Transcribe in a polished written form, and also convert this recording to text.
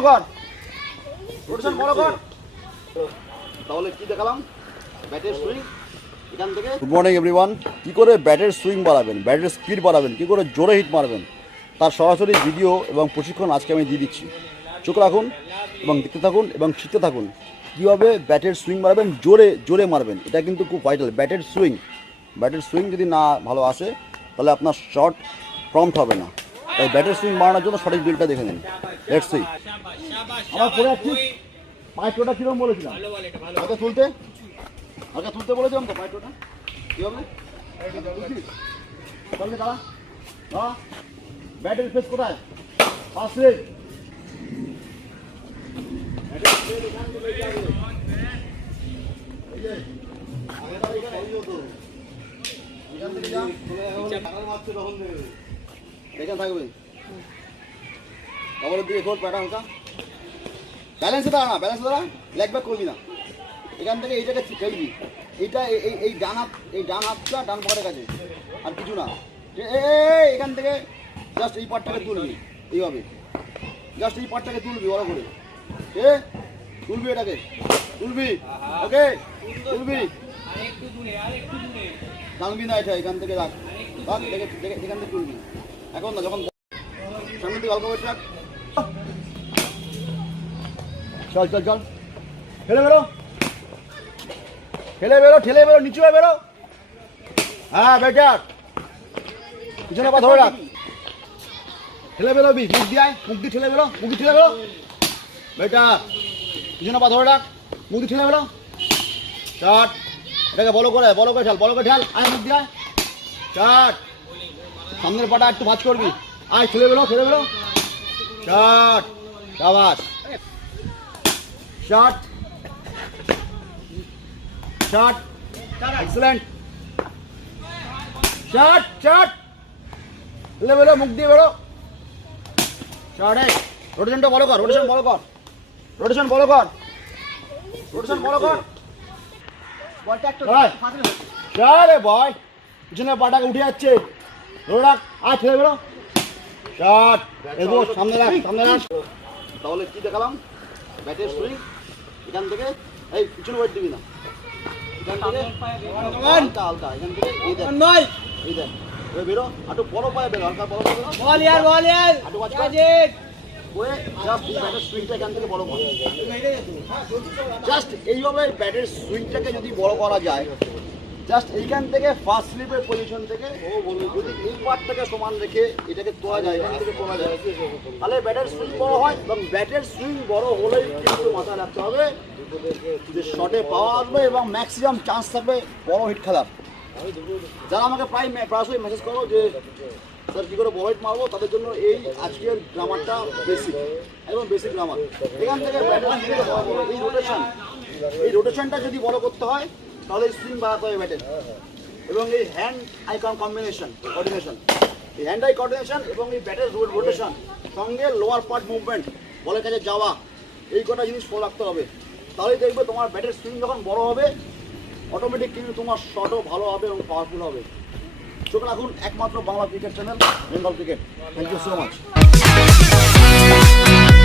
বড় কর, রোটেশন বড় কর। তাহলে কি দেখালাম? ব্যাটের সুইং এখান থেকে। Good morning everyone. কী করে ব্যাটের সুইং বাড়াবেন, ব্যাটের স্পিড বাড়াবেন, কী করে জোরে হিট মারবেন, তার সরাসরি ভিডিও এবং প্রশিক্ষণ আজকে আমি দিয়ে দিচ্ছি। চোখ রাখুন এবং দেখতে থাকুন এবং শিখতে থাকুন কীভাবে ব্যাটের সুইং বাড়াবেন, জোরে জোরে মারবেন। এটা কিন্তু খুব ভাইটাল। ব্যাটের সুইং যদি না ভালো আসে তাহলে আপনার শট প্রম্পট হবে না। তাই ব্যাটের সুইং বাড়ানোর জন্য সঠিক বিলটা দেখে নিন। Let's see. আমার পরে আসছি পাঁচটা কীরকম বলেছিলাম? হালকা তুলতে বলেছিলাম তো পাঁচটা কী হবে? চলবে দাঁড়া, দাঁড়া। ব্যাটের ফেস কোথায়? First leg. এখানে থাকবে খবরের দিকে খোল প্যাটা হালকা। ব্যালেন্সে দাঁড়া না, ব্যালেন্সে দাঁড়া, লেগ ব্যাক করবি না। এখান থেকে এইটাকে খেলবি, এইটা এই ডান হাতটা ডান পকেটের কাছে, আর কিছু না। এখান থেকে জাস্ট এই পার্টটাকে তুলবি, এইভাবে জাস্ট এই পার্টটাকে তুলবি বড় করে। তুলবি, এটাকে তুলবি, ওকে তুলবি, টানবি না এটা, এখান থেকে রাখ, এখান থেকে তুলবি। এখন না, যখন সামনে দিকে অল্প রাখ। চল চল চল, ঠেলে বেরো, নিচু হয়ে বেরো। হ্যাঁ বেটার, পিছনে পা ধরে রাখ, ঠেলে বেরোবি, মুখ দিয়ে ঠেলে বেরো, বেটার। পিছনে পা ধরে রাখ, মুখ দিয়ে ঠেলে বেরো। শট, এটাকে বলো করে ঢাল, আয় মুখ দিয়ে, শট। সামনের পাটা একটু ভাঁজ করবি, আয় ঠেলে বেরো, শট, শাবাশ, শট, এক্সেলেন্ট, শট, ঠেলে বেরো, মুখ দিয়ে বেরো, শট। রোটেশনটা বড় কর, রোটেশন বড় কর। বলটা একটু আরে বয়, পিছনে পাটাকে উঠে যাচ্ছে, ধরে রাখ, আর ঠেলে বেরো, শট। এগো, সামনে রাখ। তাহলে কি দেখালাম? ব্যাটের সুইং এখান থেকে, এই পিছনে ওয়েট দিবি না, এখান থেকে হালকা, এখান থেকে এই দেখ বেরো, একটু বড় পায়ে বেরো, হালকা বড় পায়ে বেরো, একটু ওয়াচ কর, জাস্ট ব্যাটের সুইংটা এখান থেকে বড় কর। জাস্ট এইভাবে ব্যাটের সুইংটাকে যদি বড় করা যায়, জাস্ট এইখান থেকে ফার্স্ট স্লিপের পজিশন থেকে যদি এই পার্টটাকে সমান রেখে এটাকে তোলা যায়, এখান থেকে তোলা যায়, তাহলে ব্যাটের সুইং বড় হয়। এবং ব্যাটের সুইং বড় হলেই কিন্তু মাথায় রাখতে হবে যে শটে পাওয়া আসবে এবং ম্যাক্সিমাম চান্স থাকবে বড় হিট খেলার। যারা আমাকে প্রায়শই মেসেজ করো যে স্যার কী করে বড় হিট মারবো, তাদের জন্য এই আজকের গ্রামারটা একদম বেসিক গ্রামার। এখান থেকে এই রোটেশনটা যদি বড় করতে হয় তাহলে সুইং বাড়াতে হবে ব্যাটের। এবং এই হ্যান্ড আই কোঅর্ডিনেশন, এই হ্যান্ড আই কোঅর্ডিনেশন এবং এই ব্যাটের রোটেশন সঙ্গে লোয়ার পার্ট মুভমেন্ট, বলের কাছে যাওয়া, এই কটা জিনিস ফলো রাখতে হবে। তাহলেই দেখবে তোমার ব্যাটের সুইং যখন বড় হবে, অটোমেটিক কিন্তু তোমার শটও ভালো হবে এবং পাওয়ারফুল হবে। চোখ রাখুন একমাত্র Bangla cricket channel Bengal cricket. Thank you so much.